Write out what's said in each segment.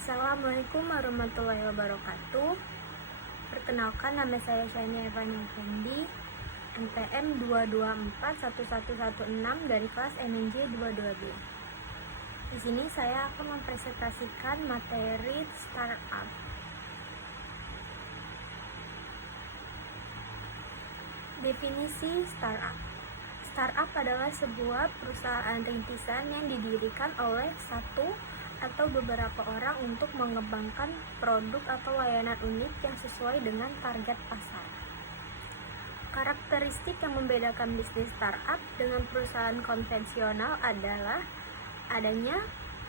Assalamualaikum warahmatullahi wabarakatuh. Perkenalkan, nama saya Shania Evania Effendi, NPM 2241116 dari kelas MNJ 22B. Di sini saya akan mempresentasikan materi startup. Definisi startup. Startup adalah sebuah perusahaan rintisan yang didirikan oleh satu atau beberapa orang untuk mengembangkan produk atau layanan unik yang sesuai dengan target pasar. Karakteristik yang membedakan bisnis startup dengan perusahaan konvensional adalah adanya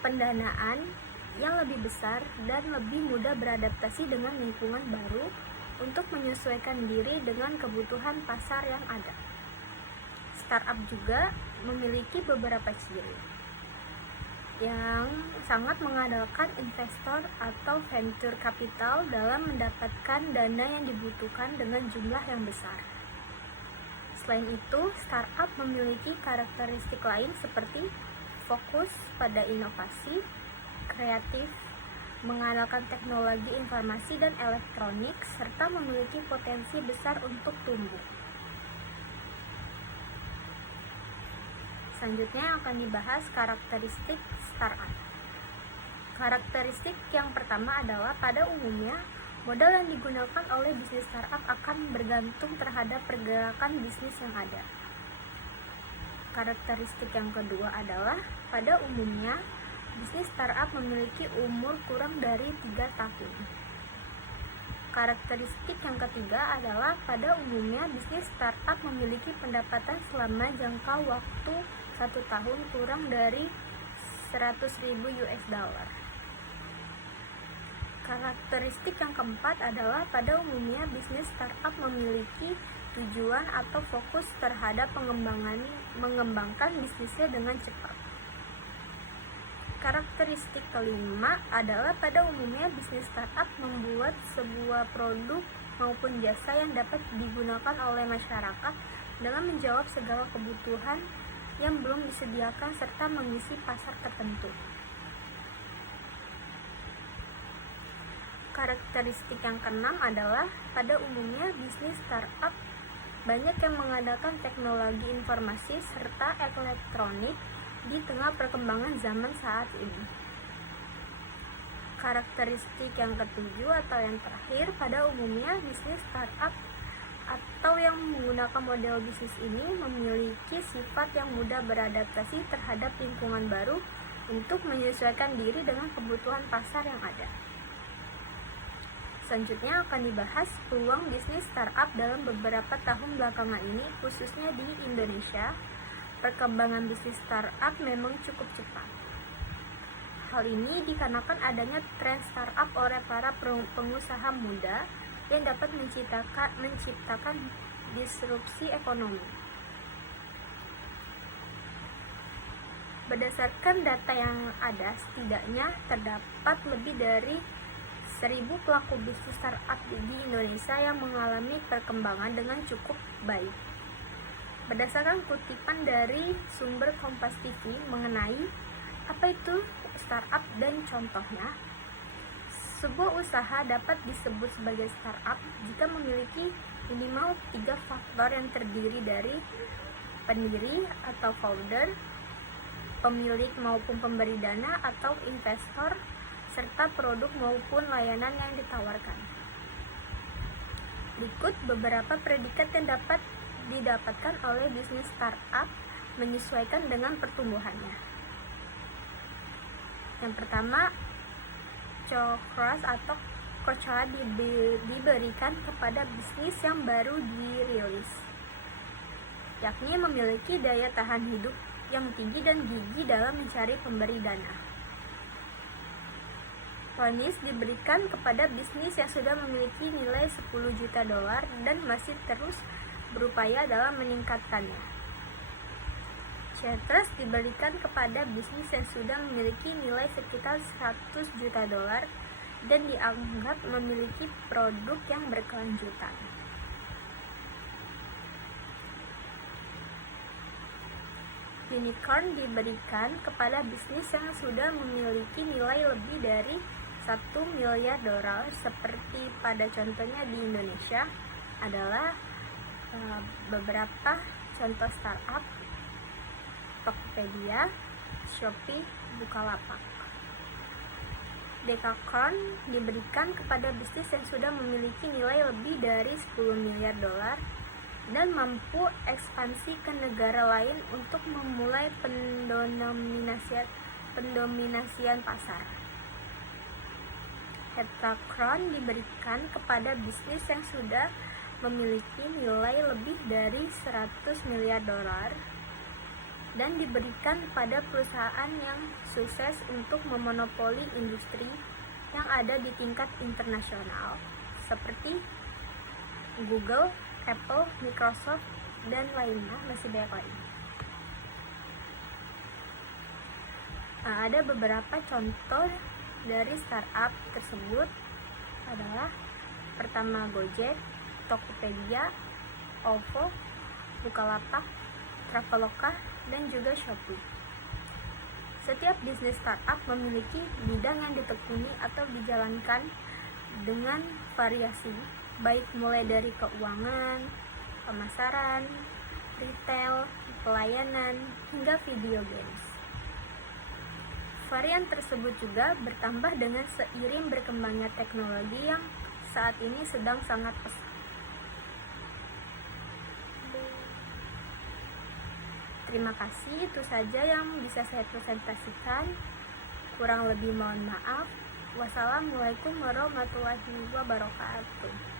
pendanaan yang lebih besar dan lebih mudah beradaptasi dengan lingkungan baru untuk menyesuaikan diri dengan kebutuhan pasar yang ada. Startup juga memiliki beberapa ciri yang sangat mengandalkan investor atau venture capital dalam mendapatkan dana yang dibutuhkan dengan jumlah yang besar. Selain itu, startup memiliki karakteristik lain seperti fokus pada inovasi, kreatif, mengandalkan teknologi informasi dan elektronik, serta memiliki potensi besar untuk tumbuh. Selanjutnya akan dibahas karakteristik startup. Karakteristik yang pertama adalah pada umumnya modal yang digunakan oleh bisnis startup akan bergantung terhadap pergerakan bisnis yang ada. Karakteristik yang kedua adalah pada umumnya bisnis startup memiliki umur kurang dari 3 tahun. Karakteristik yang ketiga adalah pada umumnya bisnis startup memiliki pendapatan selama jangka waktu 1 tahun kurang dari 100.000 US dollar. Karakteristik yang keempat adalah pada umumnya bisnis startup memiliki tujuan atau fokus terhadap mengembangkan bisnisnya dengan cepat. Karakteristik kelima adalah pada umumnya bisnis startup membuat sebuah produk maupun jasa yang dapat digunakan oleh masyarakat dalam menjawab segala kebutuhan yang belum disediakan serta mengisi pasar tertentu. Karakteristik yang keenam adalah pada umumnya bisnis startup banyak yang mengandalkan teknologi informasi serta elektronik di tengah perkembangan zaman saat ini. Karakteristik yang ketujuh atau yang terakhir, pada umumnya bisnis startup atau yang menggunakan model bisnis ini memiliki sifat yang mudah beradaptasi terhadap lingkungan baru untuk menyesuaikan diri dengan kebutuhan pasar yang ada. Selanjutnya akan dibahas peluang bisnis startup dalam beberapa tahun belakangan ini, khususnya di Indonesia. Perkembangan bisnis startup memang cukup cepat. Hal ini dikarenakan adanya tren startup oleh para pengusaha muda yang dapat menciptakan disrupsi ekonomi. Berdasarkan data yang ada, setidaknya terdapat lebih dari 1.000 pelaku bisnis startup di Indonesia yang mengalami perkembangan dengan cukup baik. Berdasarkan kutipan dari sumber Kompas TV mengenai apa itu startup dan contohnya, sebuah usaha dapat disebut sebagai startup jika memiliki minimal 3 faktor yang terdiri dari pendiri atau founder, pemilik maupun pemberi dana atau investor, serta produk maupun layanan yang ditawarkan. Berikut beberapa predikat yang dapat didapatkan oleh bisnis startup menyesuaikan dengan pertumbuhannya. Yang pertama, cokras atau kocora diberikan kepada bisnis yang baru dirilis, yakni memiliki daya tahan hidup yang tinggi dan gigih dalam mencari pemberi dana. Bonus diberikan kepada bisnis yang sudah memiliki nilai 10 juta dolar dan masih terus berupaya dalam meningkatkannya. Share trust diberikan kepada bisnis yang sudah memiliki nilai sekitar 100 juta dolar dan dianggap memiliki produk yang berkelanjutan. Unicorn diberikan kepada bisnis yang sudah memiliki nilai lebih dari 1 miliar dolar seperti pada contohnya di Indonesia adalah beberapa contoh startup: Tokopedia, Shopee, Bukalapak. Dekakorn diberikan kepada bisnis yang sudah memiliki nilai lebih dari 10 miliar dolar dan mampu ekspansi ke negara lain untuk memulai pendominasian pasar. Heptacorn diberikan kepada bisnis yang sudah memiliki nilai lebih dari 100 miliar dolar dan diberikan pada perusahaan yang sukses untuk memonopoli industri yang ada di tingkat internasional seperti Google, Apple, Microsoft, dan lainnya, masih banyak lagi. Ada beberapa contoh dari startup tersebut adalah pertama Gojek, Tokopedia, OVO, Bukalapak, Traveloka, dan juga Shopee. Setiap bisnis startup memiliki bidang yang ditekuni atau dijalankan dengan variasi, baik mulai dari keuangan, pemasaran, retail, pelayanan, hingga video games. Varian tersebut juga bertambah dengan seiring berkembangnya teknologi yang saat ini sedang sangat pesat. Terima kasih, itu saja yang bisa saya presentasikan. Kurang lebih mohon maaf. Wassalamualaikum warahmatullahi wabarakatuh.